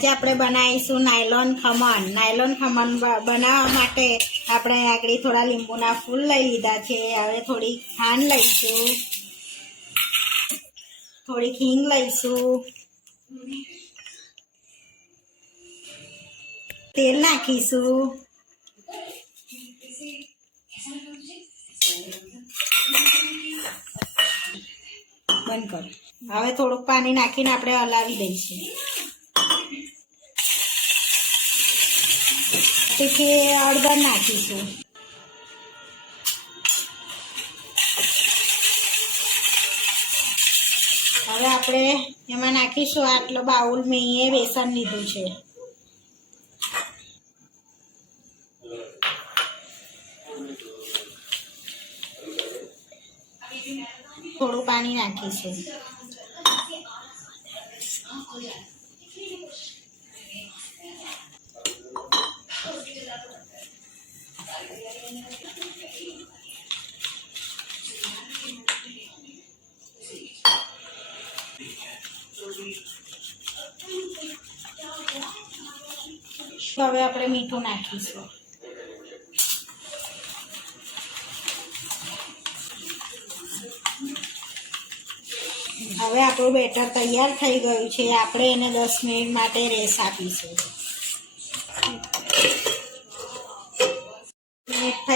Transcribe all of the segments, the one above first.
આજે આપણે બનાવીશું નાયલોન ખમણ. નાયલોન ખમણ બનાવવા માટે આપણે આગળ થોડા લીંબુના ફૂલ લઈ લીધા છે. હવે થોડી ખાંડ લઈશું. થોડી હિંગ લઈશું. તેલ નાખીશું. બંધ કરો. હવે થોડુંક પાણી નાખીને આપણે હલાવી દઈશું. પછી અડદર નાખીશું. હવે આપણે એમાં નાખીશું આટલો બાઉલ મેં એ બેસન લીધું છે. થોડું પાણી નાખીશું. હવે આપણે મીઠું નાખીશું. હવે આપણું બેટર તૈયાર થઈ ગયું છે. આપણે એને દસ મિનિટ માટે રેસ આપીશું.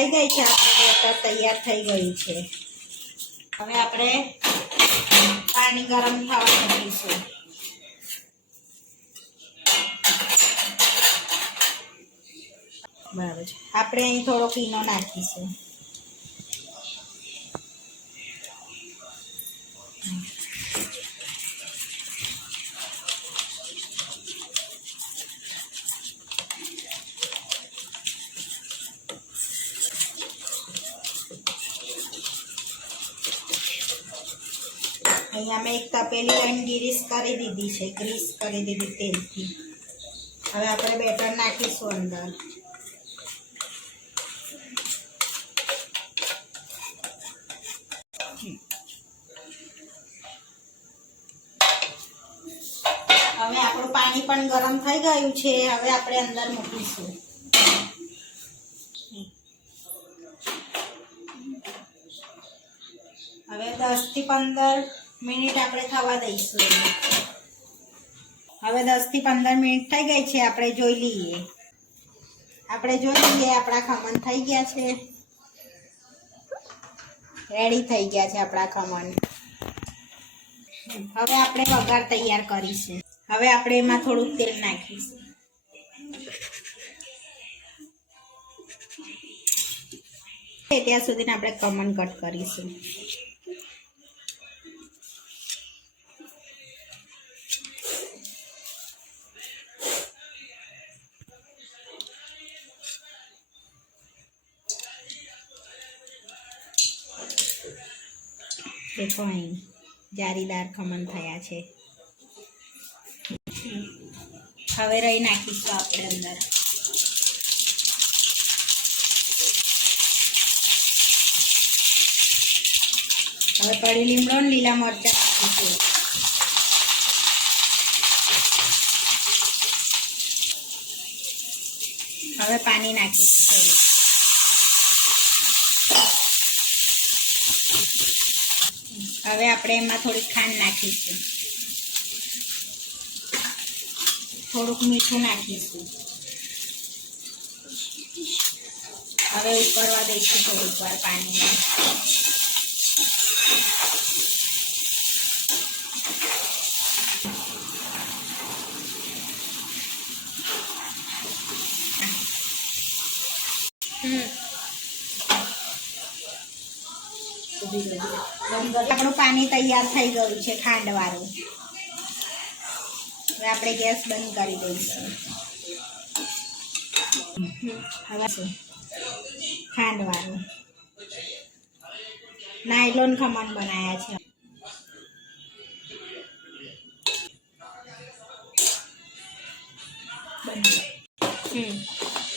થઈ ગઈ છે આપણું બેટર તૈયાર થઈ ગઈ છે. હવે આપણે પાણી ગરમ થવા મૂકીશું. બરાબર છે. આપણે અહીં થોડો પીનો નાખીશું. અહીંયા મેં એક તપેલી લાઈન ગીરીસ કરી દીધી છે ગ્રીસ કરી દીધી તેલથી. હવે આપણે બેટર નાખીશું અંદર. હવે આપણું પાણી પણ ગરમ થઈ ગયું છે, હવે આપણે અંદર મૂકીશું. હવે દસથી પંદર મિનિટ આપણે થવા દઈશું. હવે દસથી પંદર મિનિટ થઈ ગઈ છે, આપણે જોઈ લઈએ. આપણે જોઈ લઈએ આપણા ખમણ થઈ ગયા છે. રેડી થઈ ગયા છે આપણા ખમણ. હવે આપણે વઘાર તૈયાર કરીશું. હવે આપણે એમાં થોડુંક તેલ નાખીશું. ત્યાં સુધી આપણે કમન કટ કરીશું. દેખો અહીં જારીદાર ખમણ થયા છે. હવે રહી નાખીશું આપણે અંદર. હવે પડી લીમડો ને લીલા મરચાં નાખીશું. હવે પાણી નાખીશું થોડું. હવે આપણે એમાં થોડીક ખાંડ નાખીશું. થોડુંક મીઠું નાખીશું. હવે ઉકળવા દઈશું થોડીક વાર પાણીને આપણું પાણી તૈયાર થઈ ગયું છે ખાંડવાળું. હવે આપણે ગેસ બંધ કરી દઈશું. હવે શું? ખાંડ નાયલોન ખમણ બનાયા છે.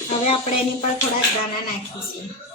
હવે આપણે એની પર થોડાક દાણા નાખીશું.